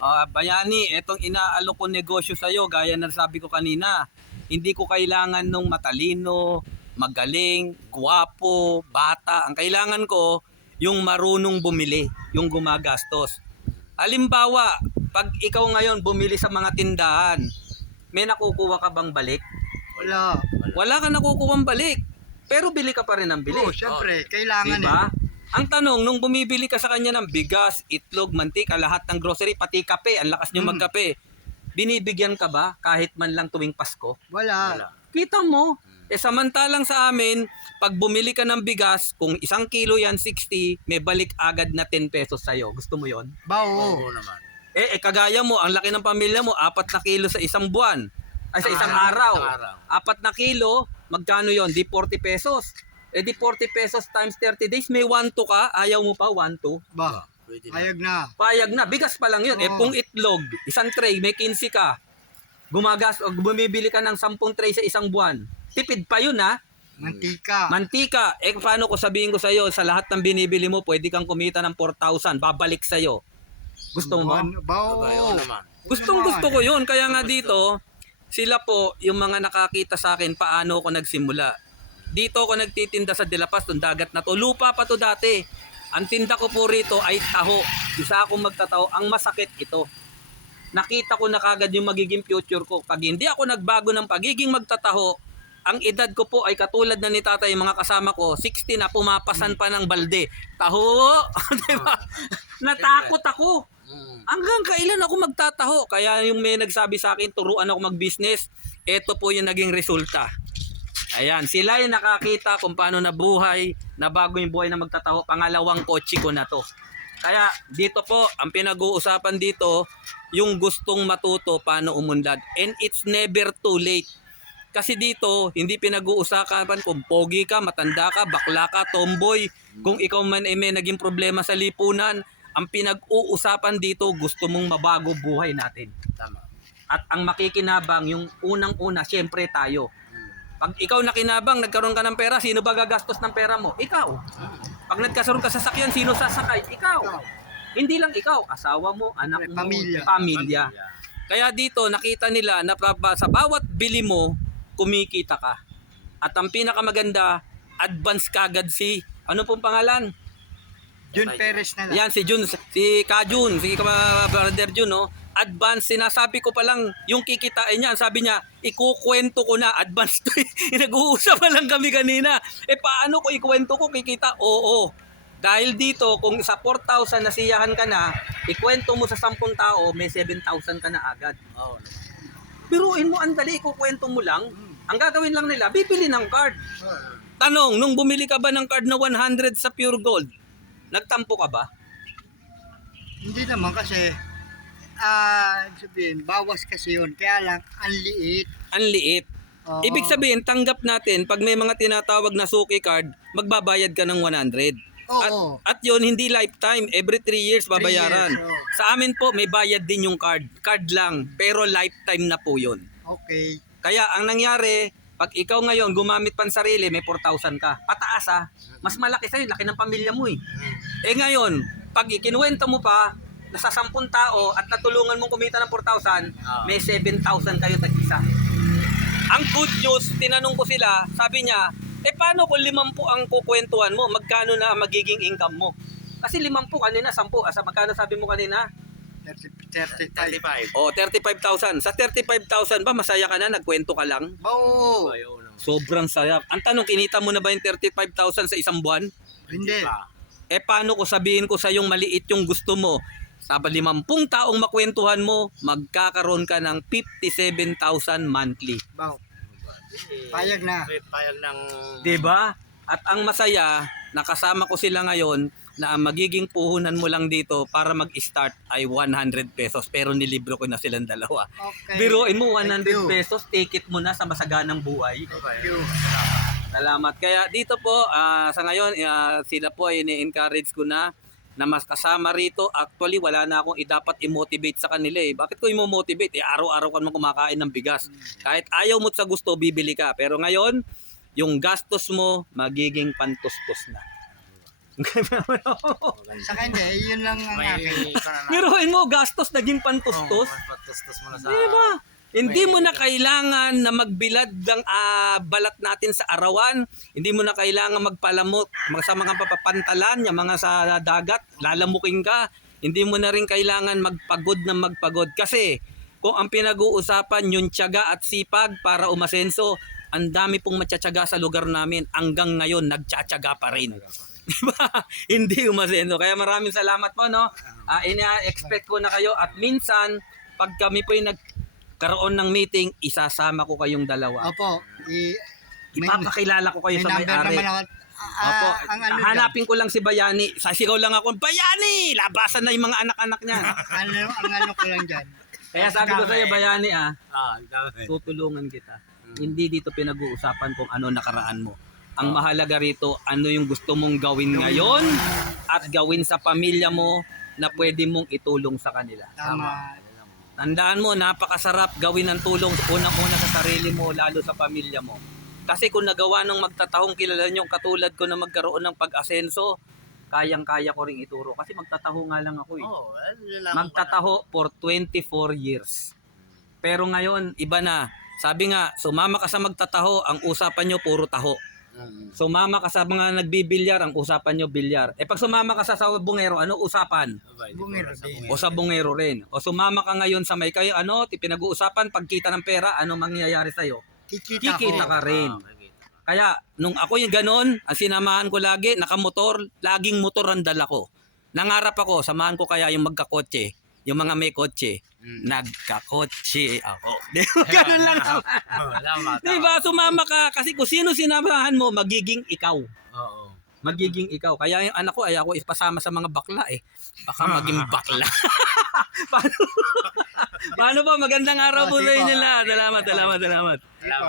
Ah, bayani, etong inaalok ko negosyo sa'yo, gaya na sabi ko kanina, hindi ko kailangan nung matalino, magaling, guwapo, bata. Ang kailangan ko, yung marunong bumili, yung gumagastos. Halimbawa, pag ikaw ngayon bumili sa mga tindahan, may nakukuha ka bang balik? Wala. Wala ka nakukuha balik. Pero bili ka pa rin ng bili. Oo, syempre, kailangan Diba? eh. Ang tanong, nung bumibili ka sa kanya ng bigas, itlog, mantika, lahat ng grocery, pati kape, ang lakas niyo Mm. magkape, binibigyan ka ba kahit man lang tuwing Pasko? Wala. Kita mo, eh samantalang sa amin, pag bumili ka ng bigas, kung isang kilo yan 60, may balik agad na 10 pesos sa'yo. Gusto mo yon? Bao. naman. Eh, eh, kagaya mo, ang laki ng pamilya mo, apat na kilo sa isang buwan. Ay, sa isang araw. isang araw. Apat na kilo, magkano yon? Di 40 pesos. Eh di 40 pesos times 30 days, may 1 to ka, ayaw mo pa 1 to. Ba, Pwede na. ayag na. Payag na, bigas pa lang yun. Eh Oo. kung itlog, isang tray, may 15 ka. Gumagas, o bumibili ka ng 10 tray sa isang buwan. Tipid pa yun ha. Mantika. Mantika, eh paano ko sabihin ko sa'yo, sa lahat ng binibili mo, pwede kang kumita ng 4,000, babalik sa'yo. Gusto mo? Buwan- Bao. Gustong gusto ko yun. Kaya nga dito, sila po, yung mga nakakita sa akin, paano ako nagsimula. Dito ako nagtitinda sa Dilapas, tong dagat na to. Lupa pa to dati. Ang tinda ko po rito ay taho. Isa akong magtataho. Ang masakit ito. Nakita ko na kagad yung magiging future ko. Pag hindi ako nagbago ng pagiging magtataho, ang edad ko po ay katulad na ni tatay, mga kasama ko, 60 na pumapasan pa ng balde. Taho! Di ba? Natakot ako. Mm. Hanggang kailan ako magtataho? Kaya yung may nagsabi sa akin, turuan ako mag-business. Ito po yung naging resulta. Ayan, sila yung nakakita kung paano nabuhay, na bago yung buhay na magtataho. Pangalawang kotse ko na to. Kaya dito po, ang pinag-uusapan dito, yung gustong matuto paano umunlad. And it's never too late. Kasi dito, hindi pinag-uusapan kung pogi ka, matanda ka, bakla ka, tomboy. Kung ikaw man ay may naging problema sa lipunan, ang pinag-uusapan dito, gusto mong mabago buhay natin. Tama. At ang makikinabang, yung unang-una, syempre tayo. Pag ikaw nakinabang, nagkaroon ka ng pera, sino ba gagastos ng pera mo? Ikaw. Pag nagkaroon ka sa sakyan, sino sasakay? Ikaw. Hindi lang ikaw, asawa mo, anak mo, Pamilya. pamilya. Kaya dito nakita nila na sa bawat bili mo, kumikita ka. At ang pinakamaganda, advance kagad si, ano pong pangalan? Jun Perez na lang. Yan, si Jun, si Kajun, si Ka- Brother Jun, no? Advance, sinasabi ko pa lang, yung kikitain niya, sabi niya, ikukwento ko na, advance to. Nag-uusap pa lang kami kanina. Eh, paano ko ikwento ko, kikita? Oo. Dahil dito, kung sa 4,000 nasiyahan ka na, ikwento mo sa 10 tao, may 7,000 ka na agad. Oo. Biruin mo, ang dali, ikukwento mo lang. Ang gagawin lang nila, bibili ng card. Tanong, nung bumili ka ba ng card na 100 sa Pure Gold, nagtampo ka ba? Hindi naman kasi, ah, sabihin, bawas kasi yun. Kaya lang, ang liit. Ang liit. Oo. Ibig sabihin, tanggap natin, pag may mga tinatawag na suki card, magbabayad ka ng 100. At, Oo. at yun, hindi lifetime. Every 3 years babayaran. years, oo. Sa amin po, may bayad din yung card. Card lang, pero lifetime na po yun. Okay. Kaya ang nangyari, pag ikaw ngayon gumamit pan sarili, may 4,000 ka. Pataas ha. Mas malaki sa'yo, laki ng pamilya mo eh. Eh ngayon, pag ikinuwento mo pa, nasa 10 tao at natulungan mong kumita ng 4,000, Ah. may 7,000 kayo tag-isa. Ang good news, tinanong ko sila, sabi niya, eh paano kung limampu ang kukwentuhan mo, magkano na ang magiging income mo? Kasi limampu kanina, 10, asa magkano sabi mo kanina? 30, 35. 35. Oh, 35,000. Sa 35,000 ba masaya ka na, nagkwento ka lang? Naman. Sobrang saya. Ang tanong, kinita mo na ba yung 35,000 sa isang buwan? Hindi. Eh paano ko sabihin ko sa yung maliit yung gusto mo? Sa limampung taong makwentuhan mo, magkakaroon ka ng 57,000 monthly. Eh, Payag na. Payag ng... 'Di ba? At ang masaya, nakasama ko sila ngayon na ang magiging puhunan mo lang dito para mag-start ay 100 pesos pero nilibro ko na silang dalawa. Okay. Biruin mo Thank 100 you. pesos, take it mo na sa masaganang buhay. Thank you. Salamat. Kaya dito po, ah, sa ngayon, ah, sila po ay ini-encourage ko na na mas kasama rito. Actually, wala na akong idapat i-motivate sa kanila eh. Bakit ko i-motivate? Eh, araw-araw ka naman kumakain ng bigas. Kahit ayaw mo sa gusto, bibili ka. Pero ngayon, yung gastos mo, magiging pantustos na. Saka hindi, yun lang ang akin. Miruin mo, gastos naging pantustos. Patustos mo na sa... Di ba? Hindi mo na kailangan na magbilad ng ah, balat natin sa arawan. Hindi mo na kailangan magpalamot mga sa mga papapantalan, yung mga sa dagat, lalamukin ka. Hindi mo na rin kailangan magpagod na magpagod. Kasi kung ang pinag-uusapan yung tiyaga at sipag para umasenso, ang dami pong matsatsaga sa lugar namin. Hanggang ngayon, nagtsatsaga pa rin. Di ba? Hindi umasenso. Kaya maraming salamat po, no? Ah, ina-expect ko na kayo at minsan, pag kami po yung nagkaroon ng meeting, isasama ko kayong dalawa. Opo, i, may, Ipapakilala ko kayo may sa may-ari. naman ako. Ah, Opo, ang ano hanapin ko lang si Bayani. Sasigaw lang ako, Bayani! Labasan na yung mga anak-anak niya. ano, ang ano ko lang dyan. Kaya sabi ko sa'yo, Bayani ah, Ah, dami. tutulungan kita. Hindi dito pinag-uusapan kung ano nakaraan mo. Ang mahalaga rito, ano yung gusto mong gawin ngayon at gawin sa pamilya mo na pwede mong itulong sa kanila. Tama. Tandaan mo, napakasarap gawin ng tulong unang-una sa sarili mo, lalo sa pamilya mo. Kasi kung nagawa ng magtatahong kilala nyo, katulad ko na magkaroon ng pag-asenso, kayang-kaya ko ring ituro. Kasi magtataho nga lang ako eh. Yun lang. Magtataho for 24 years. Pero ngayon, iba na. Sabi nga, sumama ka sa magtataho, ang usapan nyo puro taho. Sumama ka sa mga nagbibilyar, ang usapan nyo bilyar. Eh pag sumama ka sa sa bungero, ano usapan? Bungero. O sa bungero rin. O sumama ka ngayon sa may kayo, ano, ti- pinag-uusapan, pagkita ng pera, ano mangyayari sa'yo? Kikita, Kikita ko. ka rin. Ah. Kaya, nung ako yung ganon, ang sinamahan ko lagi, nakamotor, laging motor ang dala ko. Nangarap ako, samahan ko kaya yung magkakotse, yung mga may kotse, Mm. nagkakotse ako. Di ba? Ganun lang naman. Tama, Di ba? Sumama ka, kasi kung sino sinamahan mo, magiging ikaw. Oo. Magiging ikaw. Kaya yung anak ko, ayaw ko ipasama sa mga bakla eh. Baka maging bakla. Paano? Paano po? Magandang araw po sa inyo lahat. Salamat, salamat, salamat. Salamat.